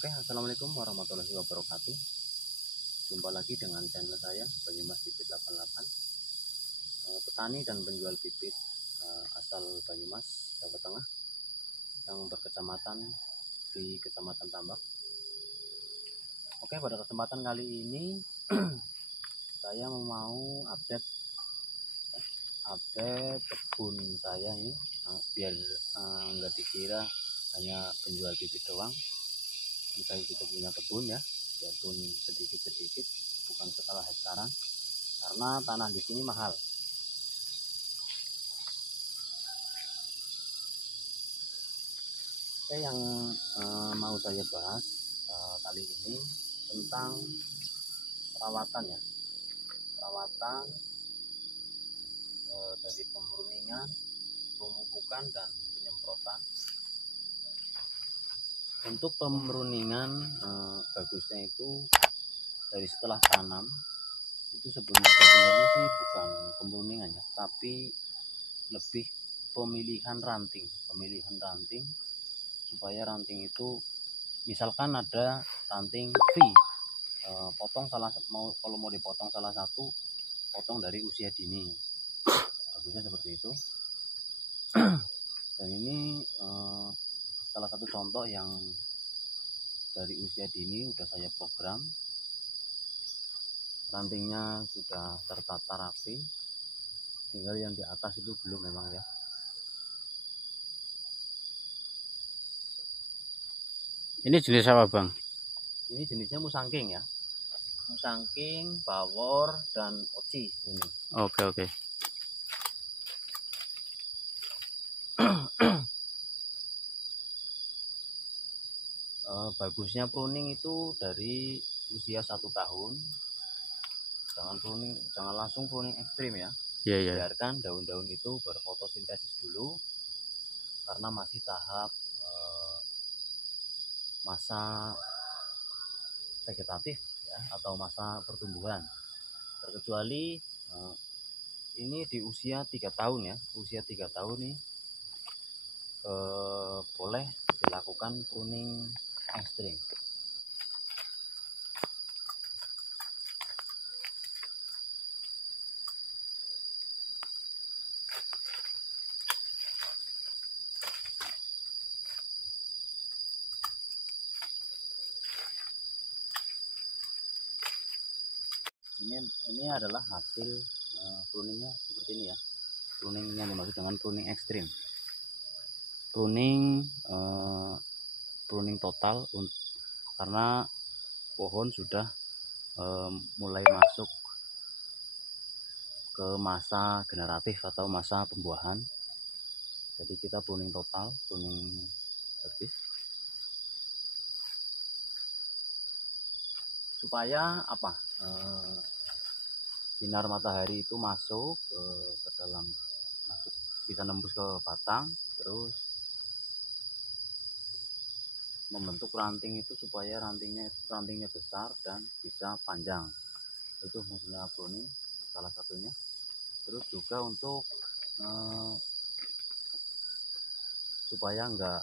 Oke, assalamualaikum warahmatullahi wabarakatuh. Jumpa lagi dengan channel saya Banyumas Bibit 88, petani dan penjual bibit asal Banyumas, Jawa Tengah, yang berkecamatan di Kecamatan Tambak. Oke, pada kesempatan kali ini saya mau update kebun saya ini, biar nggak dikira hanya penjual bibit doang. Saya juga punya kebun ya, biarpun sedikit-sedikit, bukan skala hektaran, karena tanah di sini mahal. Oke, yang mau saya bahas kali ini tentang perawatan ya, perawatan dari pemruningan, pemupukan dan penyemprotan. Untuk pemruningan bagusnya itu dari setelah tanam itu sebenarnya sih bukan pemruningan ya, tapi lebih pemilihan ranting supaya ranting itu, misalkan ada ranting V, potong kalau mau dipotong salah satu, potong dari usia dini, bagusnya seperti itu. Dan ini salah satu contoh yang dari usia dini udah saya program, rantingnya sudah tertata rapi, tinggal yang di atas itu belum memang ya. Ini jenis apa, Bang? Ini jenisnya musangking ya, musangking, bawor, dan oci ini. Oke. Bagusnya pruning itu dari usia 1 tahun. Jangan langsung pruning ekstrim ya. Iya. Biarkan daun-daun itu berfotosintesis dulu, karena masih tahap masa vegetatif ya, atau masa pertumbuhan. Terkecuali ini di usia 3 tahun ya, usia 3 tahun nih boleh dilakukan pruning ekstrim. Ini adalah hasil pruningnya seperti ini ya. Pruning yang dimaksud dengan pruning ekstrim, pruning total, karena pohon sudah mulai masuk ke masa generatif atau masa pembuahan. Jadi kita pruning total, pruning habis, supaya apa, sinar matahari itu masuk ke dalam, bisa nembus ke batang, terus membentuk ranting itu supaya rantingnya besar dan bisa panjang. Itu fungsinya pruning salah satunya. Terus juga untuk supaya nggak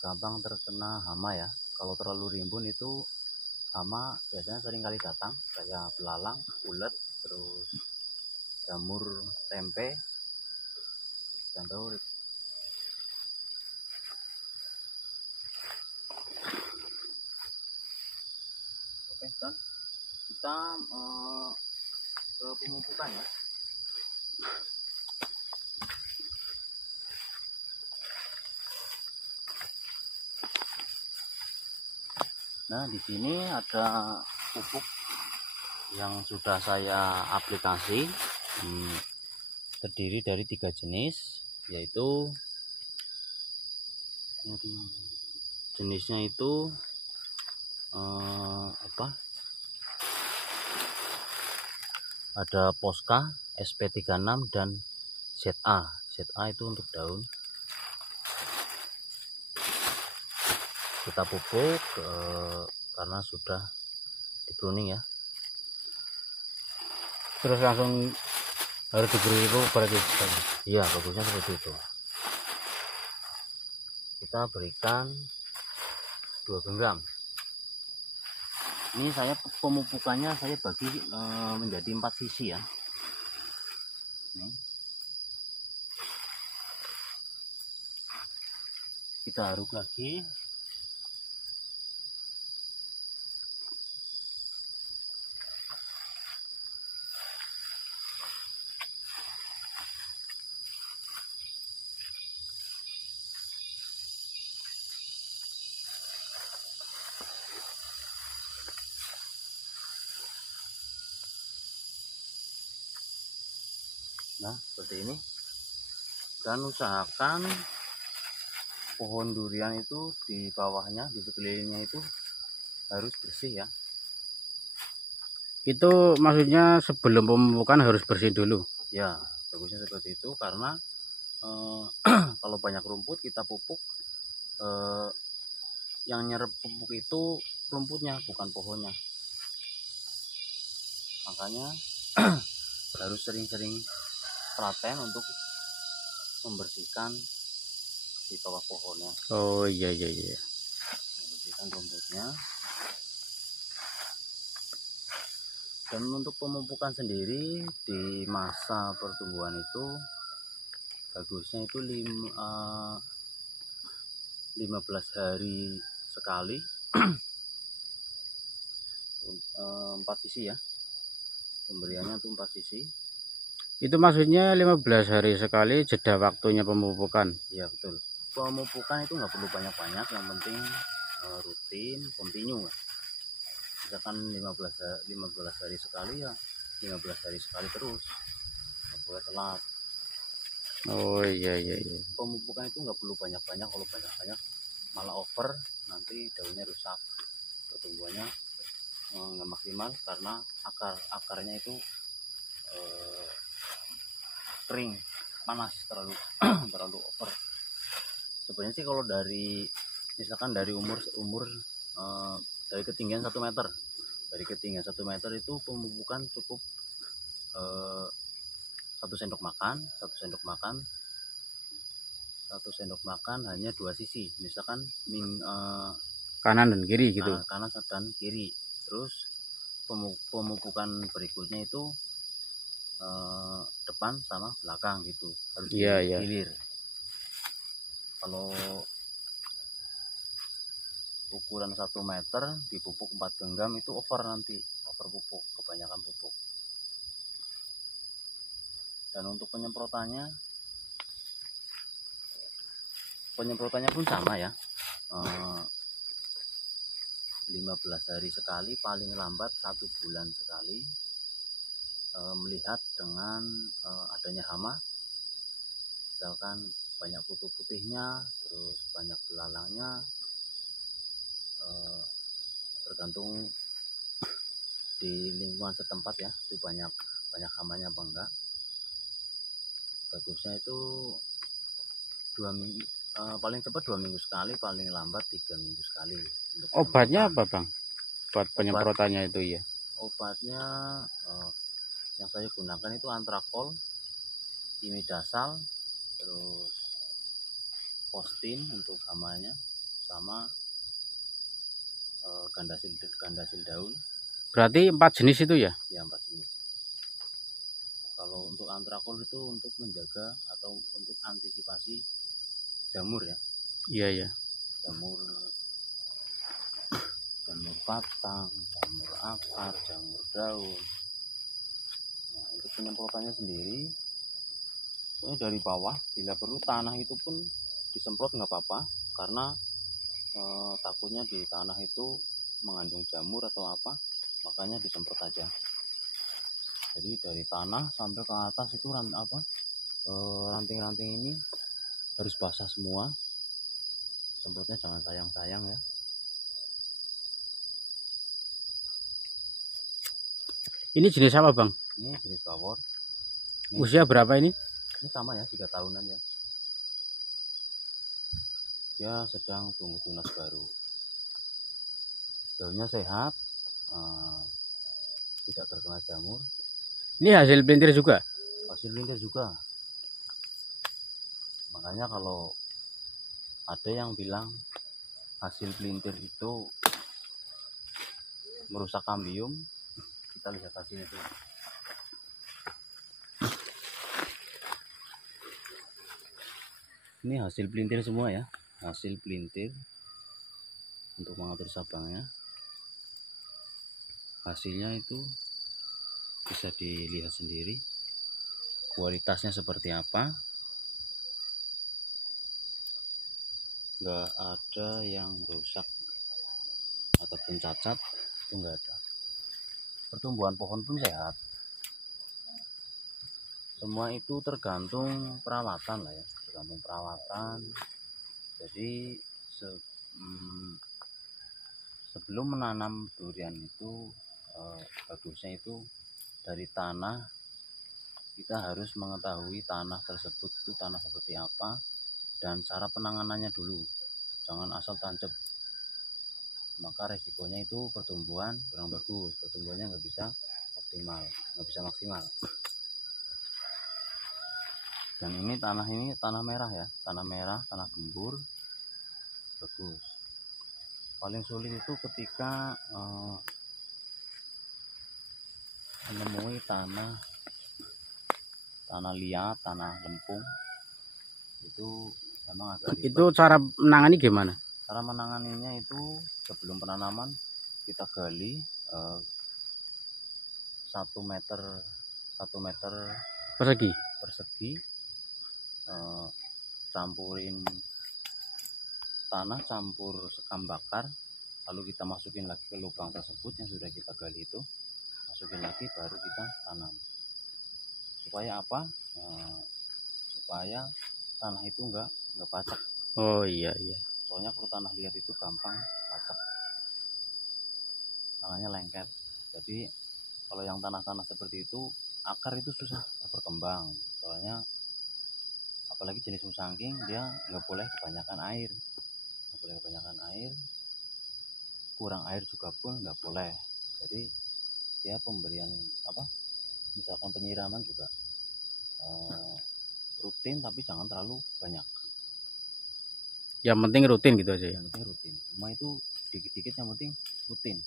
gampang terkena hama ya. Kalau terlalu rimbun itu hama biasanya sering kali datang, kayak belalang, ulet, terus jamur tempe urip. Oke, dan kita ke pemupukan ya. Nah, di sini ada pupuk yang sudah saya aplikasi, terdiri dari 3 jenis, yaitu jenisnya itu ada Posca, SP36 dan ZA. ZA itu untuk daun. Kita pupuk karena sudah di pruning ya. Terus langsung harus diberi itu berarti? Iya, bagusnya seperti itu. Kita berikan 2 genggam. Ini saya pemupukannya saya bagi menjadi 4 sisi ya. Ini. Kita aduk lagi. Nah, seperti ini. Dan usahakan pohon durian itu di bawahnya, di sekelilingnya itu harus bersih ya. Itu maksudnya sebelum pemupukan harus bersih dulu. Ya, bagusnya seperti itu karena kalau banyak rumput kita pupuk, yang nyerap pupuk itu rumputnya bukan pohonnya. Makanya harus sering-sering telaten untuk membersihkan di bawah pohonnya. Oh iya. Membersihkan rumputnya. Dan untuk pemupukan sendiri di masa pertumbuhan itu bagusnya itu 15 hari sekali. 4 sisi ya. Pemberiannya itu 4 sisi. Itu maksudnya 15 hari sekali jeda waktunya pemupukan. Iya betul. Pemupukan itu nggak perlu banyak-banyak, yang penting rutin, kontinu. Misalkan 15 hari sekali ya 15 hari sekali terus, nggak boleh telat. Oh iya. Pemupukan itu nggak perlu banyak-banyak, kalau banyak-banyak malah over, nanti daunnya rusak, pertumbuhannya nggak maksimal karena akarnya itu kering, panas, terlalu over. Sebenarnya sih kalau dari misalkan dari umur dari ketinggian 1 meter, itu pemupukan cukup 1 sendok makan hanya 2 sisi, misalkan Kanan dan kiri gitu. kanan dan kiri. Terus pemupukan berikutnya itu depan sama belakang gitu, harus digilir. Kalau ukuran 1 meter dipupuk 4 genggam itu over pupuk, kebanyakan pupuk. Dan untuk penyemprotannya pun sama ya, 15 hari sekali, paling lambat 1 bulan sekali. Melihat dengan adanya hama, misalkan banyak kutu putihnya, terus banyak belalangnya, tergantung di lingkungan setempat ya, itu banyak hamanya apa enggak. Bagusnya itu 2 minggu, paling cepat 2 minggu sekali, paling lambat 3 minggu sekali. Obatnya apa bang buat penyemprotannya itu ya? Obatnya yang saya gunakan itu antrakol, imidasal, terus postin untuk hamanya, sama gandasil daun. Berarti 4 jenis itu ya? Ya, 4 jenis. Kalau untuk antrakol itu untuk menjaga atau untuk antisipasi jamur ya. Iya. Jamur batang, jamur akar, jamur daun. Nah, untuk penyemprotannya sendiri, pokoknya dari bawah, bila perlu tanah itu pun disemprot nggak apa-apa, karena takutnya di tanah itu mengandung jamur atau apa, makanya disemprot aja. Jadi dari tanah sampai ke atas itu ranting-ranting ini harus basah semua. Semprotnya jangan sayang-sayang ya. Ini jenis apa bang? Ini jenis bawor. Usia berapa ini? Ini sama ya, 3 tahunan ya. Dia sedang tunggu tunas baru. Daunnya sehat, tidak terkena jamur. Ini hasil pelintir juga? Hasil pelintir juga. Makanya kalau ada yang bilang hasil pelintir itu merusak kambium. Kita lihat hasilnya dulu. Ini hasil pelintir semua ya, hasil pelintir untuk mengatur sabangnya. Hasilnya itu bisa dilihat sendiri kualitasnya seperti apa. Nggak ada yang rusak ataupun cacat, itu nggak ada. Pertumbuhan pohon pun sehat. Semua itu tergantung perawatan lah ya, tergantung perawatan. Jadi sebelum menanam durian itu bagusnya itu dari tanah. Kita harus mengetahui tanah tersebut itu tanah seperti apa dan cara penanganannya dulu. Jangan asal tancap, maka resikonya itu pertumbuhan kurang bagus, pertumbuhannya nggak bisa optimal, nggak bisa maksimal. Dan ini tanah merah ya, tanah merah, tanah gembur, bagus. Paling sulit itu ketika menemui tanah liat, tanah lempung, itu memang agak ribet. Itu cara menangani gimana? Cara menanganinya itu sebelum penanaman kita gali 1 meter persegi, campurin tanah, campur sekam bakar, lalu kita masukin lagi ke lubang tersebut yang sudah kita gali itu, masukin lagi, baru kita tanam. Supaya apa? Supaya tanah itu enggak pacak. Oh iya. Soalnya kalau tanah liat itu gampang pacak, tanahnya lengket. Jadi kalau yang tanah-tanah seperti itu, akar itu susah berkembang. Soalnya apalagi jenis musangking, dia nggak boleh kebanyakan air, kurang air juga pun nggak boleh. Jadi dia pemberian misalkan penyiraman juga rutin, tapi jangan terlalu banyak. Yang penting rutin gitu aja ya. Yang penting rutin. Cuma itu dikit-dikit, yang penting rutin.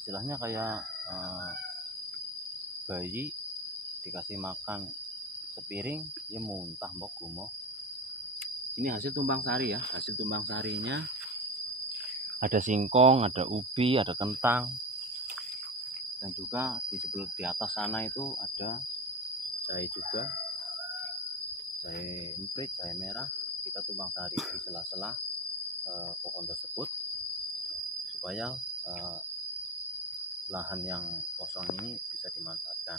Istilahnya kayak bayi dikasih makan sepiring, dia muntah mbok gumoh. Ini hasil tumbang sari ya. Hasil tumbang sarinya ada singkong, ada ubi, ada kentang. Dan juga di atas sana itu ada jahe juga, jahe emprit, jahe merah. Kita tumbang sari di sela-sela pohon tersebut supaya lahan yang kosong ini bisa dimanfaatkan.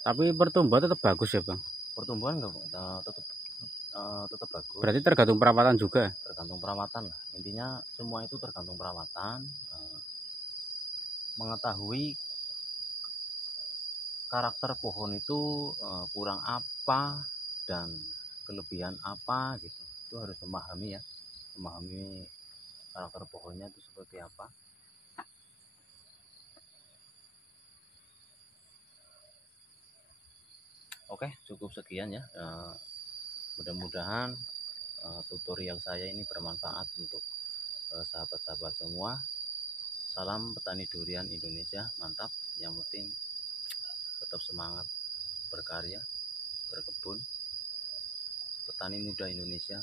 Tapi pertumbuhan tetap bagus ya Bang? Pertumbuhan tetap bagus. Berarti tergantung perawatan juga? Tergantung perawatan lah. Intinya semua itu tergantung perawatan. Mengetahui karakter pohon itu kurang apa dan kelebihan apa gitu, itu harus memahami karakter pohonnya itu seperti apa. Oke, cukup sekian ya. Mudah-mudahan tutorial saya ini bermanfaat untuk sahabat-sahabat semua. Salam petani durian Indonesia, mantap. Yang penting tetap semangat berkarya, berkebun. Petani muda Indonesia